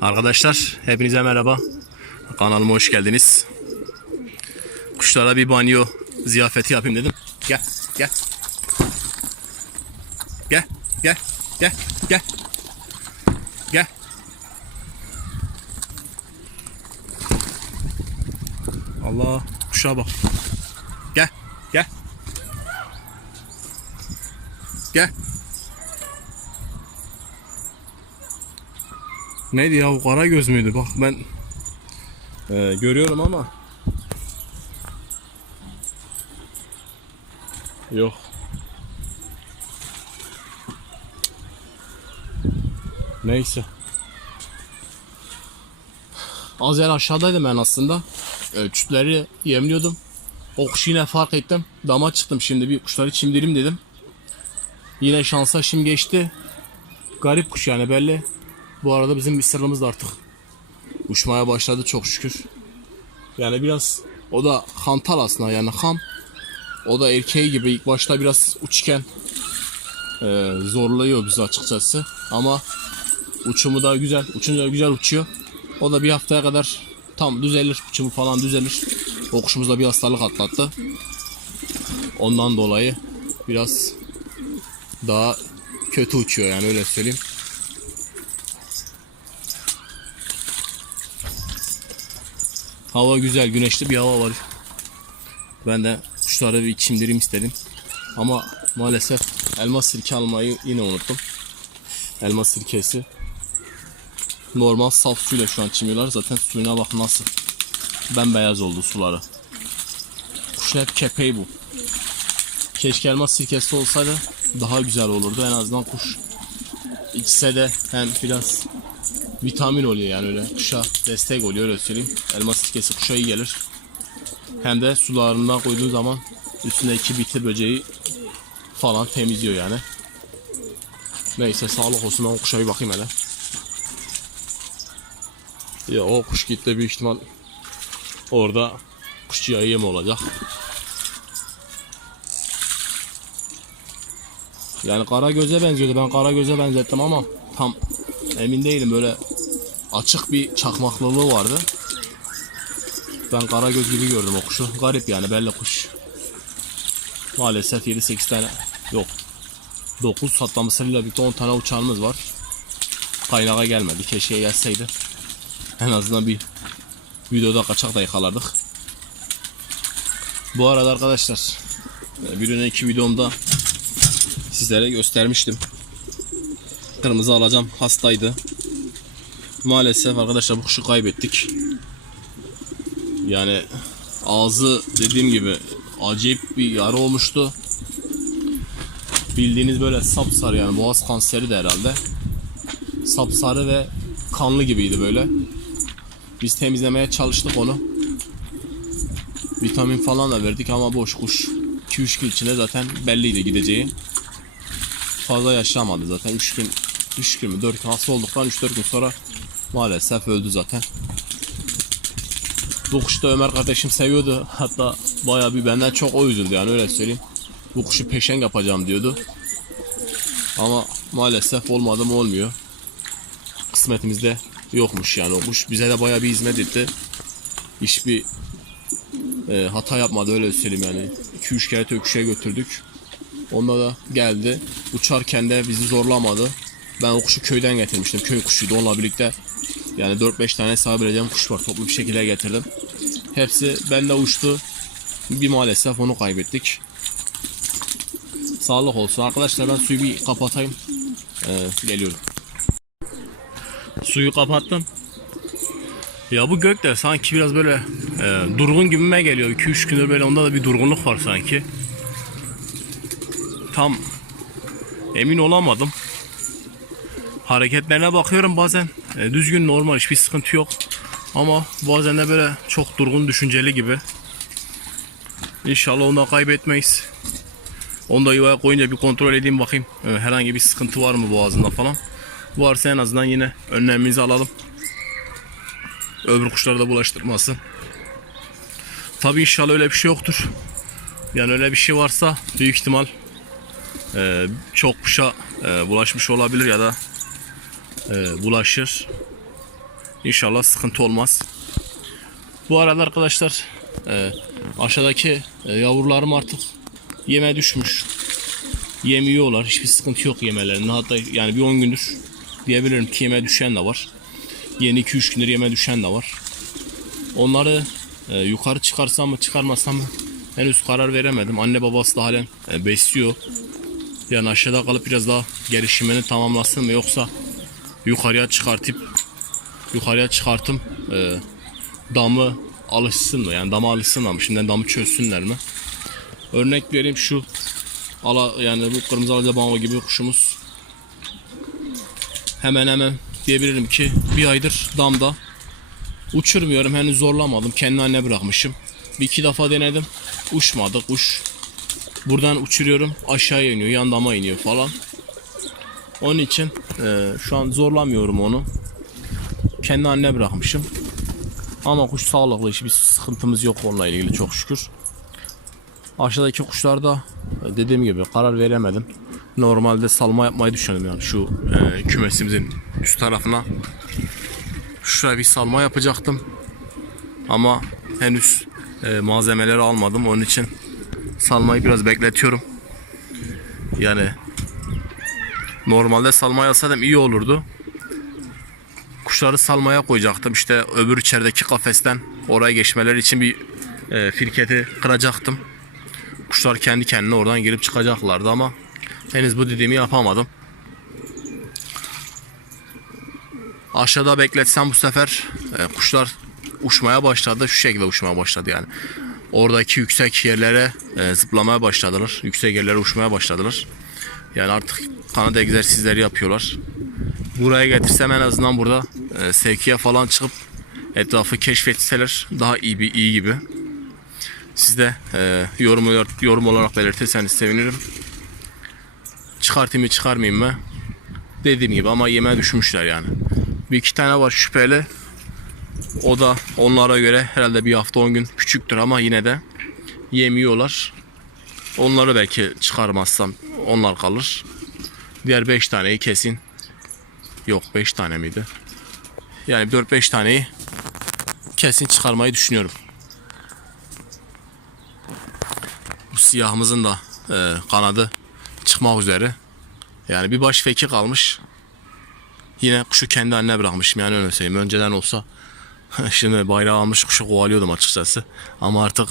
Arkadaşlar hepinize merhaba. Kanalıma hoş geldiniz. Kuşlara bir banyo ziyafeti yapayım dedim. Gel, gel. Gel, gel, gel, gel. Gel. Allah kuşa bak. Gel, gel. Gel. Neydi ya o kara göz müydü? Bak ben e, görüyorum ama yok. Neyse. Az yer aşağıdaydım ben aslında. E, çütleri yemliyordum. O kuşu yine fark ettim. Dama çıktım şimdi bir kuşları çimdireyim dedim. Yine şansa şim geçti. Garip kuş yani belli. Bu arada bizim mısırımız da artık uçmaya başladı çok şükür. Yani biraz o da hantal aslında yani ham. O da erkeği gibi ilk başta biraz uçken e, zorluyor bizi açıkçası. Ama uçumu da güzel. Uçunca güzel uçuyor. O da bir haftaya kadar tam düzelir. Uçumu falan düzelir. O kuşumuz da bir hastalık atlattı. Ondan dolayı biraz daha kötü uçuyor yani öyle söyleyeyim. Hava güzel, güneşli bir hava var. Ben de kuşları bir çimdireyim istedim. Ama maalesef elma sirke almayı yine unuttum. Elma sirkesi. Normal saf suyla şu an çimiyorlar. Zaten suyuna bak nasıl. Bembeyaz oldu suları. Kuşun hep kepeği bu. Keşke elma sirkesi olsaydı daha güzel olurdu. En azından kuş içse de hem biraz vitamin oluyor yani öyle kuşa destek oluyor öyle söyleyeyim. Elma sirkesi kuşa iyi gelir. Hem de sularından koyduğu zaman üstündeki biti böceği falan temizliyor yani. Neyse sağlık olsun ben o kuşa bir bakayım hele. Ya o kuş gitti büyük ihtimal orada kuşçuya yem olacak. Yani kara göze benziyordu. Ben kara göze benzettim ama tam emin değilim. Böyle açık bir çakmaklılığı vardı. Ben kara göz gibi gördüm o kuşu. Garip yani belli kuş. Maalesef 7-8 tane yok. 9 hatta mısırıyla birlikte 10 tane uçağımız var. Kaynağa gelmedi. Keşke gelseydi. En azından bir videoda kaçak da yakalardık. Bu arada arkadaşlar bir önceki videomda sizlere göstermiştim. Kırmızı alacağım hastaydı. Maalesef arkadaşlar bu kuşu kaybettik. Yani ağzı dediğim gibi acayip bir yara olmuştu. Bildiğiniz böyle sapsarı yani boğaz kanseri de herhalde. Sapsarı ve kanlı gibiydi böyle. Biz temizlemeye çalıştık onu. Vitamin falan da verdik ama boş kuş. 2-3 gün içinde zaten belliydi gideceği fazla yaşamadı zaten 3 gün 3 gün mü 4 gün hasta olduktan 3-4 gün sonra maalesef öldü zaten. Bu kuşu da Ömer kardeşim seviyordu. Hatta bayağı bir benden çok o üzüldü yani öyle söyleyeyim. Bu kuşu peşen yapacağım diyordu. Ama maalesef olmadı mı olmuyor. Kısmetimizde yokmuş yani o kuş bize de bayağı bir hizmet etti. Hiçbir e, hata yapmadı öyle söyleyeyim yani. 2-3 kere töküşe götürdük. Onda da geldi. Uçarken de bizi zorlamadı. Ben o kuşu köyden getirmiştim. Köy kuşuydu onunla birlikte. Yani 4-5 tane sağabileceğim kuş var. Toplu bir şekilde getirdim. Hepsi bende uçtu. Bir maalesef onu kaybettik. Sağlık olsun. Arkadaşlar ben suyu bir kapatayım. Ee, geliyorum. Suyu kapattım. Ya bu gök de sanki biraz böyle e, durgun gibime geliyor. 2-3 gündür böyle onda da bir durgunluk var sanki tam emin olamadım. Hareketlerine bakıyorum bazen e, düzgün normal hiçbir sıkıntı yok. Ama bazen de böyle çok durgun düşünceli gibi. İnşallah onu da kaybetmeyiz. Onu da yuvaya koyunca bir kontrol edeyim bakayım. E, herhangi bir sıkıntı var mı boğazında falan. Varsa en azından yine önlemimizi alalım. Öbür kuşları da bulaştırmasın. Tabi inşallah öyle bir şey yoktur. Yani öyle bir şey varsa büyük ihtimal e, çok kuşa e, bulaşmış olabilir ya da e, bulaşır. İnşallah sıkıntı olmaz. Bu arada arkadaşlar e, aşağıdaki e, yavrularım artık yeme düşmüş. Yem yiyorlar. Hiçbir sıkıntı yok yemelerinde. Hatta yani bir 10 gündür diyebilirim ki yeme düşen de var. Yeni 2-3 gündür yeme düşen de var. Onları e, yukarı çıkarsam mı çıkarmasam mı henüz karar veremedim. Anne babası da halen e, besliyor. Yani aşağıda kalıp biraz daha gelişimini tamamlasın mı yoksa yukarıya çıkartıp yukarıya çıkartım e, damı alışsın mı? Yani dama alışsınlar mı? Şimdiden damı çözsünler mi? Örnek vereyim şu ala yani bu kırmızı alacabango gibi kuşumuz hemen hemen diyebilirim ki bir aydır damda uçurmuyorum henüz zorlamadım kendi haline bırakmışım bir iki defa denedim uçmadı kuş buradan uçuruyorum aşağıya iniyor yan dama iniyor falan onun için e, şu an zorlamıyorum onu kendi haline bırakmışım ama kuş sağlıklı hiçbir sıkıntımız yok onunla ilgili çok şükür Aşağıdaki kuşlarda e, dediğim gibi karar veremedim. Normalde salma yapmayı düşünüyorum yani şu e, kümesimizin üst tarafına. Şuraya bir salma yapacaktım. Ama henüz e, malzemeleri almadım. Onun için salmayı biraz bekletiyorum. Yani normalde salma yapsaydım iyi olurdu. Kuşları salmaya koyacaktım. İşte öbür içerideki kafesten oraya geçmeleri için bir e, firketi kıracaktım kuşlar kendi kendine oradan girip çıkacaklardı ama henüz bu dediğimi yapamadım. Aşağıda bekletsem bu sefer e, kuşlar uçmaya başladı. Şu şekilde uçmaya başladı yani. Oradaki yüksek yerlere e, zıplamaya başladılar. Yüksek yerlere uçmaya başladılar. Yani artık kanat egzersizleri yapıyorlar. Buraya getirsem en azından burada e, sevkiye falan çıkıp etrafı keşfetseler daha iyi bir iyi gibi. Siz de e, yorum, olarak- yorum olarak belirtirseniz sevinirim. Çıkartayım mı çıkarmayayım mı? Dediğim gibi ama yemeğe düşmüşler yani. Bir iki tane var şüpheli. O da onlara göre herhalde bir hafta 10 gün küçüktür ama yine de yemiyorlar. Onları belki çıkarmazsam onlar kalır. Diğer 5 taneyi kesin. Yok 5 tane miydi? Yani 4-5 taneyi kesin çıkarmayı düşünüyorum. Bu siyahımızın da e, kanadı çıkmak üzere. Yani bir baş feki kalmış. Yine kuşu kendi haline bırakmışım yani öyle söyleyeyim. Önceden olsa şimdi bayrağı almış kuşu kovalıyordum açıkçası. Ama artık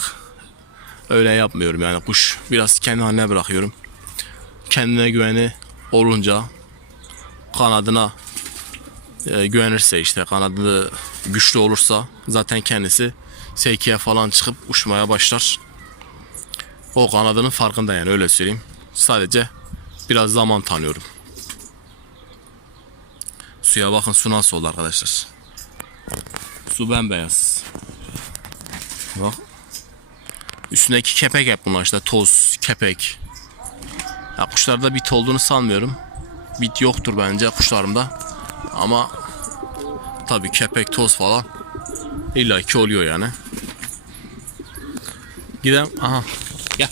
öyle yapmıyorum yani kuş biraz kendi haline bırakıyorum. Kendine güveni olunca kanadına e, güvenirse işte kanadı güçlü olursa zaten kendisi sevkiye falan çıkıp uçmaya başlar. O kanadının farkında yani öyle söyleyeyim. Sadece biraz zaman tanıyorum. Suya bakın su nasıl oldu arkadaşlar. Su bembeyaz. Bak. Üstündeki kepek hep bunlar işte toz, kepek. Ya kuşlarda bit olduğunu sanmıyorum. Bit yoktur bence kuşlarımda. Ama tabii kepek, toz falan illa ki oluyor yani. Gidelim. Aha. Gel.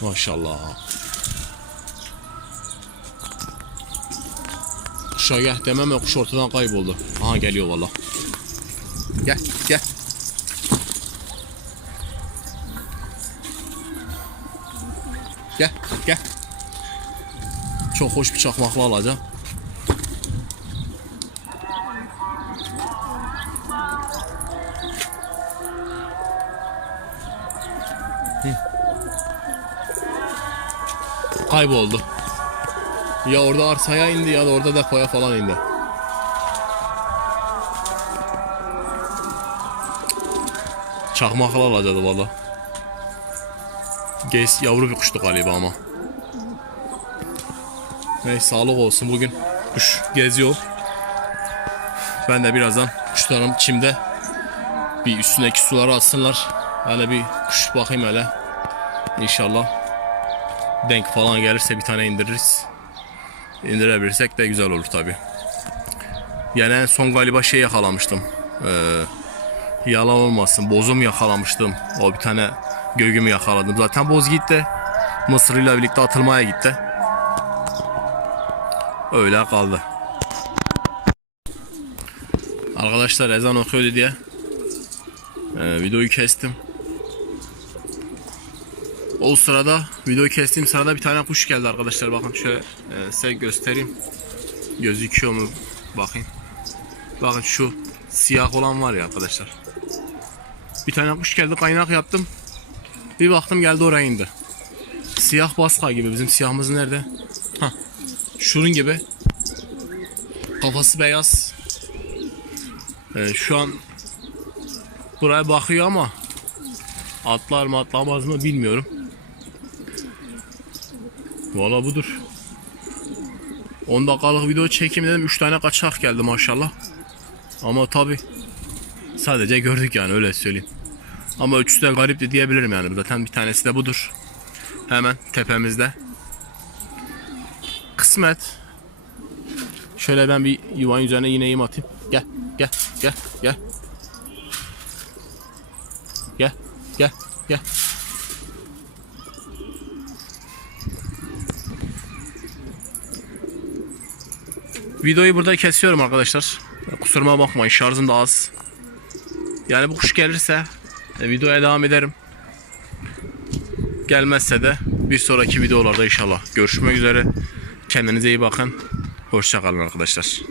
Maşallah. Kuşa gel demem kuş ortadan kayboldu. Aha geliyor valla. Gel gel. Gel gel. Çok hoş bir çakmakla alacağım. Kayboldu. Ya orada arsaya indi ya da orada depoya falan indi. Çakmakla alacaktı valla. Gez yavru bir kuştu galiba ama. Neyse sağlık olsun bugün kuş geziyor. Ben de birazdan kuşlarım çimde bir üstündeki suları atsınlar. Hele bir kuş bakayım hele. İnşallah denk falan gelirse bir tane indiririz. İndirebilirsek de güzel olur tabi. Yani en son galiba şey yakalamıştım. Ee, yalan olmasın bozum yakalamıştım. O bir tane gögümü yakaladım. Zaten boz gitti. Mısır ile birlikte atılmaya gitti. öyle kaldı. Arkadaşlar ezan okuyordu diye e, videoyu kestim. O sırada videoyu kestiğim sırada bir tane kuş geldi arkadaşlar. Bakın şöyle e, size göstereyim. Gözüküyor mu? Bakın. Bakın şu siyah olan var ya arkadaşlar. Bir tane kuş geldi kaynak yaptım. Bir baktım geldi oraya indi. Siyah baska gibi bizim siyahımız nerede? Hah. Şunun gibi. Kafası beyaz. Ee, şu an buraya bakıyor ama atlar mı atlamaz mı bilmiyorum. Valla budur. 10 dakikalık video çekeyim dedim 3 tane kaçak geldi maşallah. Ama tabi sadece gördük yani öyle söyleyeyim. Ama üçü de garipti diyebilirim yani. Zaten bir tanesi de budur. Hemen tepemizde. Kısmet. Şöyle ben bir yuvanın üzerine yine yem atayım. Gel, gel, gel, gel. Gel, gel, gel. Videoyu burada kesiyorum arkadaşlar. Kusuruma bakmayın şarjım da az. Yani bu kuş gelirse videoya devam ederim. Gelmezse de bir sonraki videolarda inşallah görüşmek üzere. Kendinize iyi bakın. Hoşçakalın arkadaşlar.